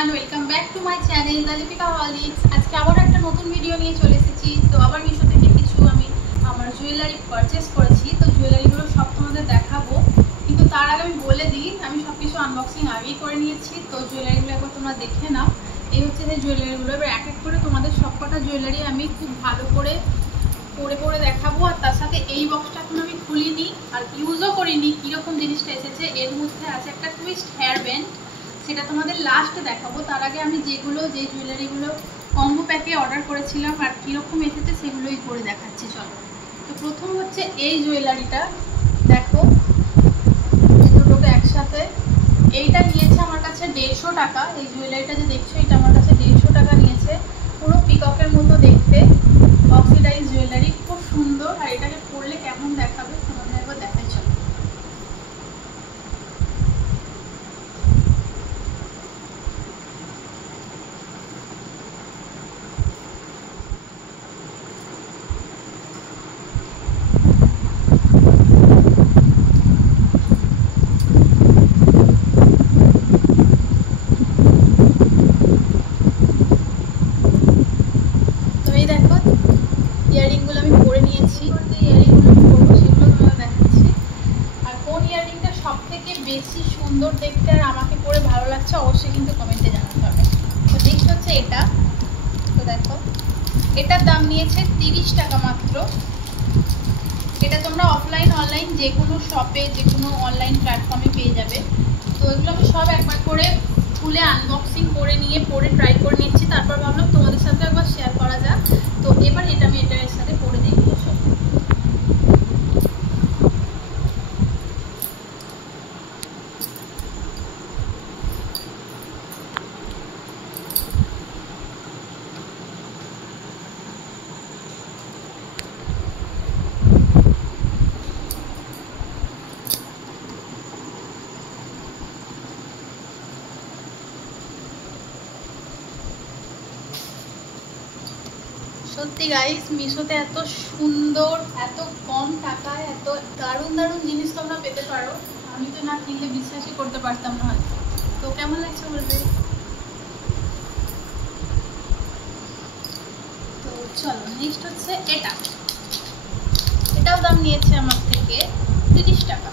Everyone, welcome back to my channel the Lipika Horlicks. আজকে আবার একটা নতুন ভিডিও নিয়ে চলে এসেছি। তো আবার মিশো থেকে কিছু আমি আমার জুয়েলারি পারচেস করেছি। তো জুয়েলারিগুলো সব তোমাদের দেখাবো, কিন্তু তার আগে আমি বলে দিই আমি সব কিছু আনবক্সিং আগেই করে নিয়েছি। তো জুয়েলারিগুলো একবার তোমরা দেখে নাও। এই হচ্ছে যে জুয়েলারিগুলো, এবার এক এক করে তোমাদের সবকটা জুয়েলারি আমি খুব ভালো করে পরে দেখাবো। আর তার সাথে এই বক্সটা এখন আমি খুলিনি আর ইউজও করিনি, কীরকম জিনিসটা এসেছে। এর মধ্যে আছে একটা টুইস্ট হেয়ার ব্যান্ড, সেটা তোমাদের লাস্টে দেখাবো। তার আগে আমি যে জুয়েলারিগুলো কম্বো প্যাকে অর্ডার করেছিলাম আর কীরকম এসেছে সেগুলোই করে দেখাচ্ছি। চলো, তো প্রথম হচ্ছে এই জুয়েলারিটা, দেখো দুটোকে একসাথে। এইটা নিয়েছে আমার কাছে 150 টাকা। এই জুয়েলারিটা যে দেখছো এটা আমার কাছে 150 টাকা নিয়েছে। পুরো পিককের মতো দেখতে, অক্সিডাইজ জুয়েলারি, খুব সুন্দর। আর এটাকে পরলে কেমন দেখাবে তোমাদের একবার দেখাই। চলো, ইয়ারিংগুলো আমি পরে নিয়েছি। ইয়ারিংগুলো পরবো সেগুলো তোমাকে দেখাচ্ছি। আর কোন ইয়ারিংটা সব থেকে বেশি সুন্দর দেখতে আর আমাকে পরে ভালো লাগছে অবশ্যই কিন্তু কমেন্টে জানাতে হবে। তো নেক্সট হচ্ছে এটা। তো দেখো এটার দাম নিয়েছে 30 টাকা মাত্র। এটা তোমরা অফলাইন অনলাইন যে কোনো শপে, যে কোনো অনলাইন প্ল্যাটফর্মে পেয়ে যাবে। তো এগুলো আমি সব একবার করে খুলে আনবক্সিং করে নিয়ে পরে ট্রাই করে নিচ্ছি। তারপর ভাবলাম তোমাদের সাথে একবার শেয়ার করা যাক। তো এবার এটা আমি এটার সাথে পরে দেখবো। সব সত্যি গাইস, মিশোতে এত সুন্দর, এত কম টাকায় এত দারুণ দারুণ জিনিস তোমরা পেতে পারো। আমি তো না কিনলে বিশ্বাসই করতে পারতাম না হয়তো। তো কেমন লাগছে বলবে। তো চলো, নেক্সট হচ্ছে এটা। এটাও দাম নিয়েছে আমার থেকে 30 টাকা।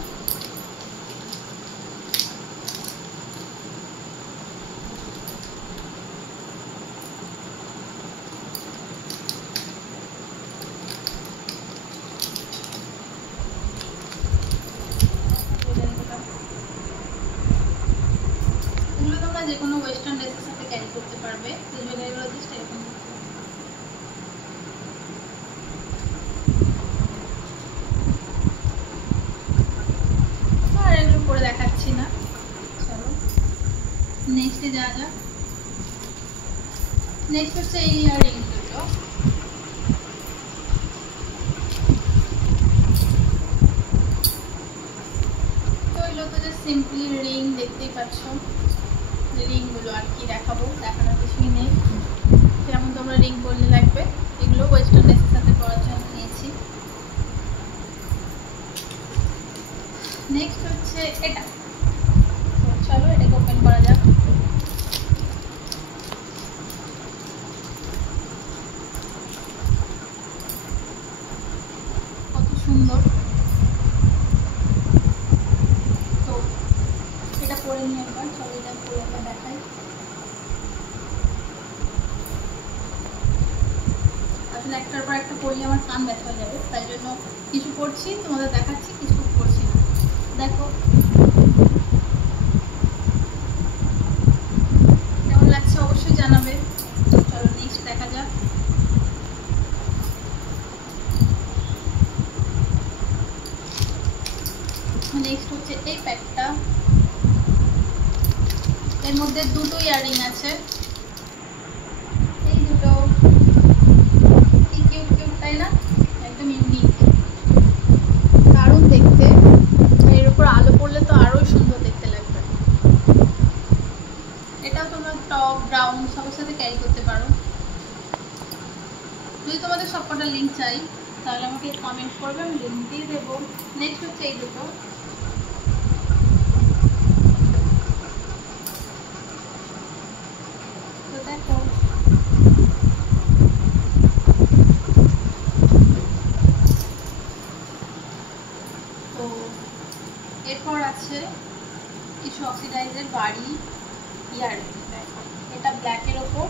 যে কোনো ওয়েস্টার্ন ড্রেসের সাথে ক্যারি করতে পারবে। এই জুয়েলারিগুলো জাস্ট এরকম। আর এগুলো পরে দেখাচ্ছি না। চলো নেক্সটে যাওয়া যাক। নেক্সট হচ্ছে এই ইয়ারিং দুটো। তো এগুলো তো যে সিম্পলি রিং, দেখতেই পাচ্ছ রিংগুলো। আর কি দেখাবো, দেখানোর কিছুই নেই। যেমন তোমরা রিং পরলে লাগবে, এগুলো ওয়েস্টার্ন ড্রেসের সাথে পরার জন্য নিয়েছি। নেক্সট হচ্ছে এটা। তো চলো এটাকে ওপেন করা যাক। কত সুন্দর। তো এটা পরে নিয়ে একবার, চলো এটা পরে একবার দেখাই। আসলে একটার পর একটা পড়লে আমার কান ব্যথা হয়ে যাবে, তাই জন্য কিছু পড়ছি তোমাদের দেখাচ্ছি, কিছু পড়ছি না। দেখো কেমন লাগছে অবশ্যই জানাবে। চলো নেক্সট দেখা যাক। নেক্সট হচ্ছে এই প্যাকটা। এর মধ্যে দুটো ইয়ারিং আছে। এই দুটো কি কিউট কিউট, তাই না? একদম ইউনিক, দারুণ দেখতে। এর উপর আলো পড়লে তো আরোই সুন্দর দেখতে লাগবে। এটাও তোমরা টপ ব্রাউন সবার সাথে ক্যারি করতে পারো। যদি তোমাদের সবকটা লিঙ্ক চাই তাহলে আমাকে কমেন্ট করবে, আমি লিঙ্ক দিয়ে দেবো। নেক্সট হচ্ছে এই দুটো। কিছু অক্সিডাইজের বাড়ি ইয়ারিং। এটা ব্ল্যাকের ওপর,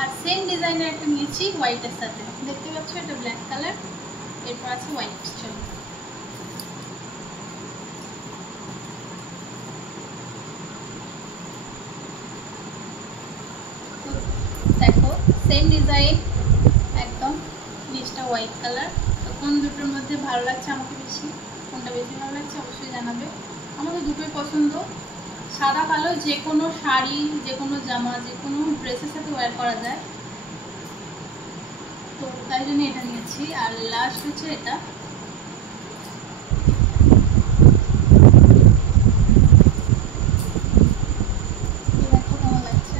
আর সেম ডিজাইনের একটা নিয়েছি হোয়াইটের সাথে, দেখতে পাচ্ছ এটা ব্ল্যাক কালার, এরপর আছে হোয়াইট। চলো দেখো সেম ডিজাইন একদম, নিচটা হোয়াইট কালার। তো কোন দুটোর মধ্যে ভালো লাগছে আমাকে বেশি, কোনটা বেশি ভালো লাগছে অবশ্যই জানাবে। আমাকে দুটোই পছন্দ, সাদা কালো যে কোনো শাড়ি, যে কোনো জামা, যে কোনো ড্রেসের সাথে ওয়্যার করা যায়, তো তাই জন্য এটা নিয়েছি। আর লাস্ট হচ্ছে এটা, দেখো কেমন লাগছে।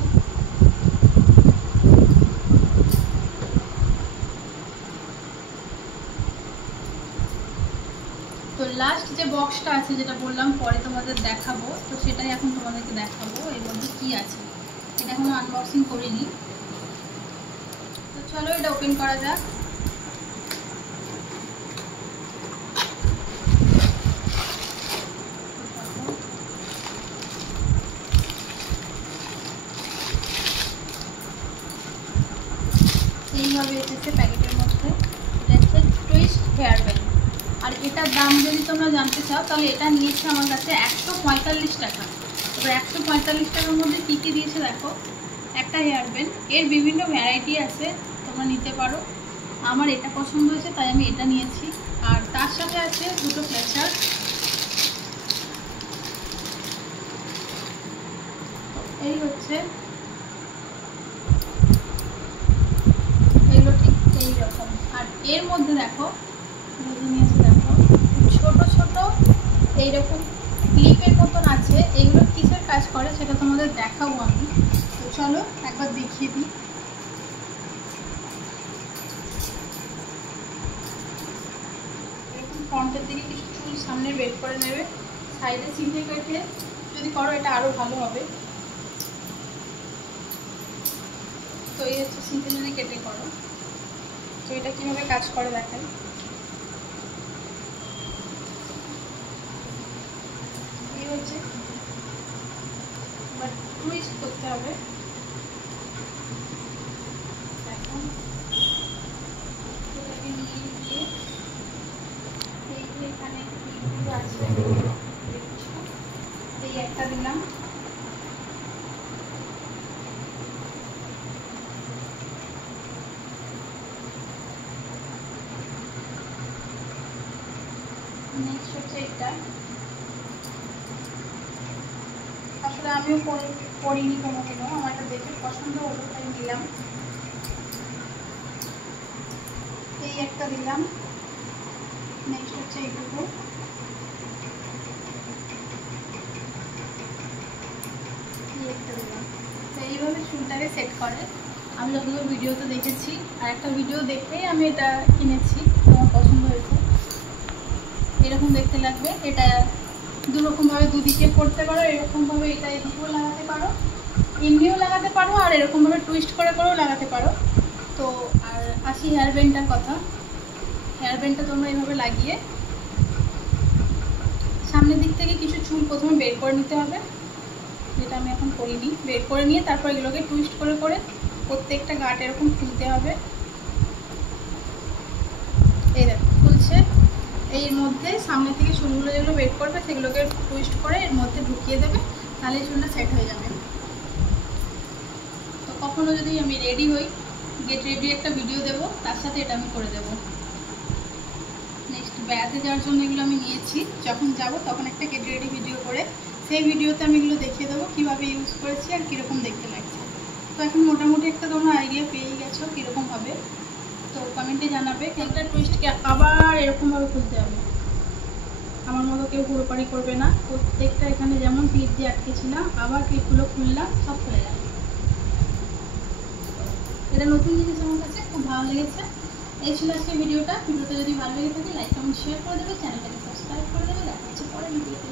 তো লাস্ট যে বক্সটা আছে, যেটা বললাম পরে তোমাদের দেখাবো, তো সেটাই এখন তোমাদেরকে দেখাবো এর মধ্যে কি আছে। এটা এখনো আনবক্সিং করিনি, তো চলো এটা ওপেন করা যাক। এইভাবে এসেছে প্যাকেটের মধ্যে। এটা হচ্ছে টুইস্ট হেয়ার ব্যান্ড, আর এটার দাম যদি তোমরা জানতে চাও তাহলে এটা নিয়েছে আমার কাছে 145 টাকা। এবার 145 টাকার মধ্যে কী কী দিয়েছে দেখো। একটা হেয়ার ব্যান্ড, এর বিভিন্ন ভ্যারাইটি আছে, তোমরা নিতে পারো। আমার এটা পছন্দ হয়েছে তাই আমি এটা নিয়েছি। আর তার সাথে আছে দুটো ক্লাচার, এই হচ্ছে এগুলো ঠিক এইরকম। আর এর মধ্যে দেখো নিয়েছে, দেখো ছোট ছোট এইরকম ক্লিপের মতন আছে। এগুলো কিসের কাজ করে সেটা তোমাদের দেখাবো আমি, তো চলো একবার দেখিয়ে দিই। এরকম ফ্রন্টের দিকে কিছু চুল সামনে বের করে নেবে, সাইডে চিহ্নে কেটে যদি করো এটা আরো ভালো হবে। তো এই হচ্ছে সিম্পল যদি কেটে করো, তো এটা কিভাবে কাজ করে দেখাই। এই হচ্ছে বাট টুইস্ট করতে হবে, দেখো এটাকে নিয়ে গিয়ে এই যে এখানে ক্লিপগুলো আছে, এই একটা দিলাম, নেক্সট হচ্ছে এটা। আসলে আমিও করিনি কোনোদিনও, আমার এটা দেখে পছন্দ হলো তাই নিলাম। এই একটা দিলাম, নেক্সট হচ্ছে এইটুকু, এই একটা দিলাম। তো এইভাবে চুলটাকে সেট করে। আমি যতদূর ভিডিওতে দেখেছি, আর একটা ভিডিও দেখেই আমি এটা কিনেছি, আমার পছন্দ হয়েছে। এরকম দেখতে লাগবে। এটা দুরকমভাবে দুদিকে করতে পারো, এরকমভাবে এটা এদিকেও লাগাতে পারো, এমনিও লাগাতে পারো, আর এরকমভাবে টুইস্ট করে করেও লাগাতে পারো। তো আর আসি হেয়ার ব্যান্ডটার কথা। হেয়ার ব্যান্ডটা তোমরা এইভাবে লাগিয়ে সামনের দিক থেকে কিছু চুল প্রথমে বের করে নিতে হবে, যেটা আমি এখন করিনি। বের করে নিয়ে তারপর এগুলোকে টুইস্ট করে করে প্রত্যেকটা গাঁট এরকম খুলতে হবে। এই দেখো খুলছে। এর মধ্যে সামনে থেকে চুলগুলো যেগুলো বের করবে সেগুলোকে টুইস্ট করে এর মধ্যে ঢুকিয়ে দেবে, তাহলে চুলটা সেট হয়ে যাবে। তো কখনো যদি আমি রেডি হই, গেট রেডি একটা ভিডিও দেবো, তার সাথে এটা আমি করে দেবো। নেক্সট বেড়াতে যাওয়ার জন্য এগুলো আমি নিয়েছি, যখন যাব তখন একটা গেট রেডি ভিডিও করে সেই ভিডিওতে আমি এগুলো দেখিয়ে দেবো কীভাবে ইউজ করেছি আর কীরকম দেখতে লাগছে। তো এখন মোটামুটি একটা তোমরা আইডিয়া পেয়ে গেছো কীরকম হবে। তো কমেন্টে জানাবে। একটা টুইস্টকে আবার এরকমভাবে খুলতে হবে, আমার মতো কেউ পুরোপুরি করবে না। প্রত্যেকটা এখানে যেমন ক্লিপ দিয়ে আটকেছিলাম, আবার ক্লিপগুলো খুললাম, সব খুলে যাবে। এটা নতুন জিনিস আমার কাছে খুব ভালো লেগেছে। এই ছিল আজকে ভিডিওটা। ভিডিওটা যদি ভালো লেগে থাকে লাইক কমেন্ট শেয়ার করে দেবে, চ্যানেলটাকে সাবস্ক্রাইব করে দেবে। দেখা হচ্ছে পরের ভিডিওতে।